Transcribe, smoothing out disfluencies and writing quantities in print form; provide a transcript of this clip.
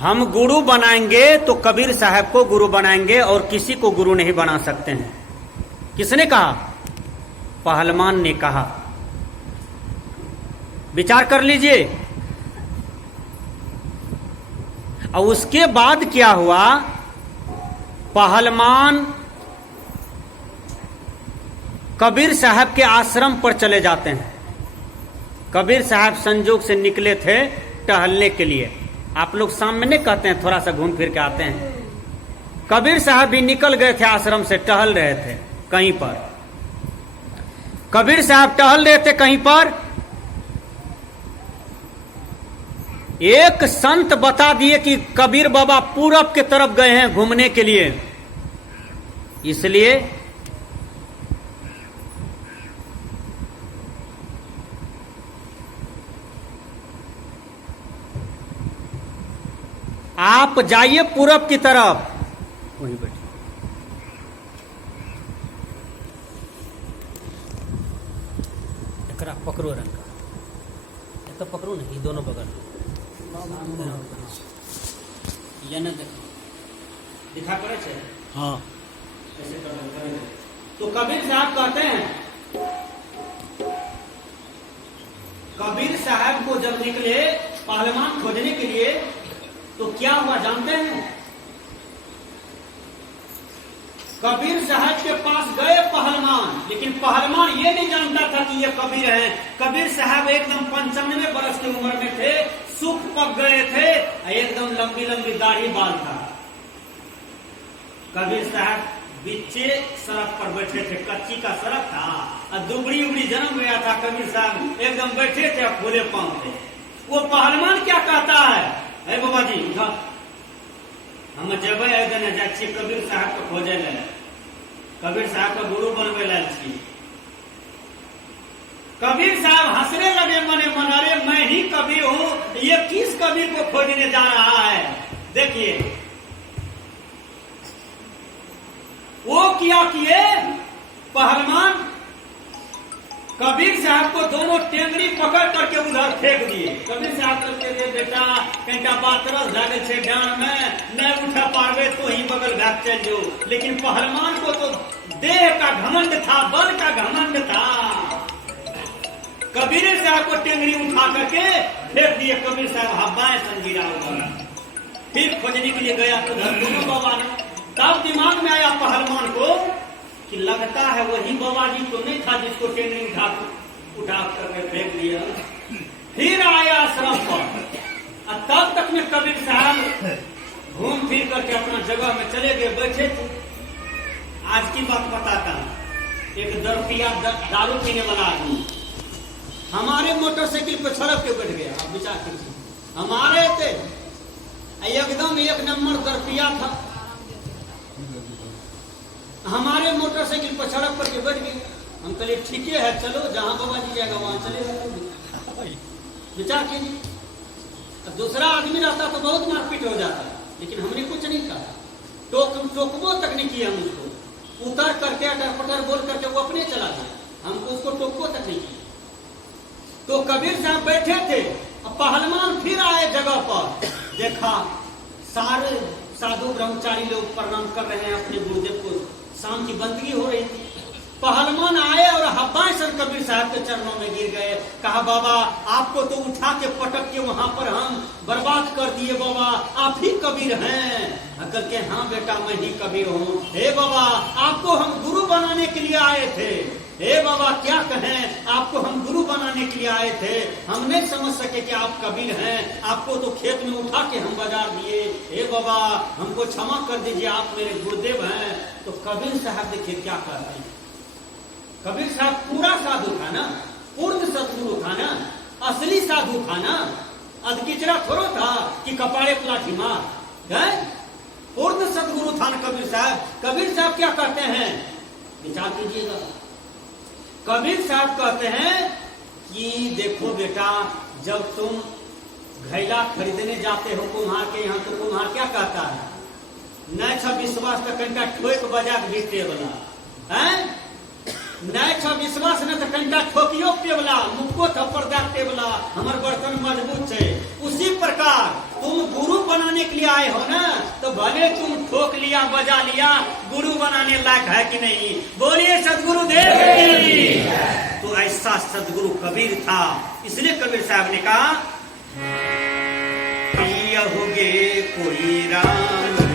हम गुरु बनाएंगे तो कबीर साहब को गुरु बनाएंगे और किसी को गुरु नहीं बना सकते हैं। किसने कहा? पहलवान ने कहा। विचार कर लीजिए। और उसके बाद क्या हुआ? पहलवान कबीर साहब के आश्रम पर चले जाते हैं। कबीर साहब संजोग से निकले थे टहलने के लिए। आप लोग शाम में नहीं कहते हैं थोड़ा सा घूम फिर के आते हैं? कबीर साहब भी निकल गए थे आश्रम से, टहल रहे थे कहीं पर। कबीर साहब टहल रहे थे कहीं पर, एक संत बता दिए कि कबीर बाबा पूरब के तरफ गए हैं घूमने के लिए। इसलिए आप जाइए पूरब की तरफ, वहीं बैठिए। एकरा पकड़ो रंग का, एक पकड़ो नहीं, दोनों बगल ये न दिखा पड़े छे। हाँ, ऐसे कर। तो कबीर साहब कहते हैं, कबीर साहब को जब निकले पहलवान खोजने के लिए तो क्या हुआ जानते हैं? कबीर साहब के पास गए पहलवान, लेकिन पहलवान ये नहीं जानता था कि ये कबीर है। कबीर साहब एकदम 95 वर्ष की उम्र में थे, सुख पक गए थे, एकदम लंबी लंबी दाढ़ी बाल था। कबीर साहब बीचे सड़क पर बैठे थे, कच्ची का सड़क था और दुबड़ी उबड़ी जन्म गया था। कबीर साहब एकदम बैठे थे और खुले पांव थे। वो पहलवान क्या कहता है? अरे बाबा जी उठा, हम जब जाए कबीर साहब को खोजे ले, कबीर साहब का गुरु बनवे लाल छी। कबीर साहब हंसने लगे मने मन, अरे मैं ही कबीर हूं, ये किस कबीर को खोजने जा रहा है? देखिए वो क्या किए पहलवान, कबीर साहब को दोनों टेंगरी पकड़ करके उधर फेंक दिए। कबीर साहब कहते थे बेटा कहीं बात तरस लागे छे डांड में, न उठा पावे तो ही बगल भाग चल जो। लेकिन पहलवान को तो देह का घमंड था, बल का घमंड था। कबीर साहब को टेंगरी उठा करके फेंक दिए। कबीर साहब हवाएं सन गिरा हुआ। फिर खोजने के लिए गया तो दोनों बाबा ने, तब दिमाग में आया पहलवान को कि लगता है वही बाबा जी तो नहीं था जिसको टेंगरी उठा करके फेंक दिया। फिर आया आश्रम पर, तब तक में कबीर साहब घूम फिर करके अपना जगह में चले गए, बैठे थे। आज की बात बताता हूं। एक दरपिया दारू पीने वाला आदमी हमारे मोटरसाइकिल पे सड़क पे बैठ गया। आप विचार कीजिए, हमारे थे एकदम एक नंबर दरपिया था, हमारे मोटरसाइकिल पर सड़क पर के बैठ गए। हम कहे ठीक है चलो, जहां बाबा जी जाएगा वहां चले जाएगा। विचार कीजिए, दूसरा आदमी रहता तो बहुत मारपीट हो जाता, लेकिन हमने कुछ नहीं कहा, टोकबो तक नहीं किया। मुझको उतर करके अटर बोल करके वो अपने चला गया, हमको उसको टोकबो तक नहीं किया। तो कबीर साहब बैठे थे, पहलवान फिर आए जगह पर, देखा सारे साधु ब्रह्मचारी लोग प्रणाम कर रहे हैं अपने गुरुदेव को, शाम की बंदगी हो रही थी। पहलवान आए और हब्बाएं सर कबीर साहब के चरणों में गिर गए। कहा बाबा आपको तो उठा के पटक के वहां पर हम बर्बाद कर दिए, बाबा आप ही कबीर हैं। अकल के हाँ बेटा मैं ही कबीर हूँ। हे बाबा आपको हम गुरु बनाने के लिए आए थे। हे बाबा क्या कहें, आपको हम गुरु बनाने के लिए आए थे, हम नहीं समझ सके कि आप कबीर हैं। आपको तो खेत में उठा के हम बाजार दिए। हे बाबा हमको क्षमा कर दीजिए, आप मेरे गुरुदेव हैं। तो कबीर साहब देखिए क्या कहते हैं। कबीर साहब पूरा साधु था ना, पूर्ण सदगुरु था ना, असली साधु था ना, अधकिचरा थोड़ा था कि कपाड़े पलाठी मार है। पूर्ण सदगुरु था ना कबीर साहब। कबीर साहब क्या कहते हैं, विचार कीजिएगा। कबीर साहब कहते हैं कि देखो बेटा जब तुम घैला खरीदने जाते हो कुम्हार के यहाँ, तो कुम्हार क्या कहता है, नहीं था विश्वास तो कंटा ठोक बजा के बीते वाला है। नहीं छो विश्वास न तो कंटा ठोकियो पेवला मुक्को थप्पड़ दाग पेवला हमार बर्तन मजबूत है। उसी प्रकार तुम गुरु बनाने के लिए आए हो ना, तो भले तुम ठोक लिया बजा लिया, गुरु बनाने लायक है कि नहीं? बोलिए सदगुरु देव की। तो ऐसा सदगुरु कबीर था, इसलिए कबीर साहब ने कहा, प्रिय होगे कोई राम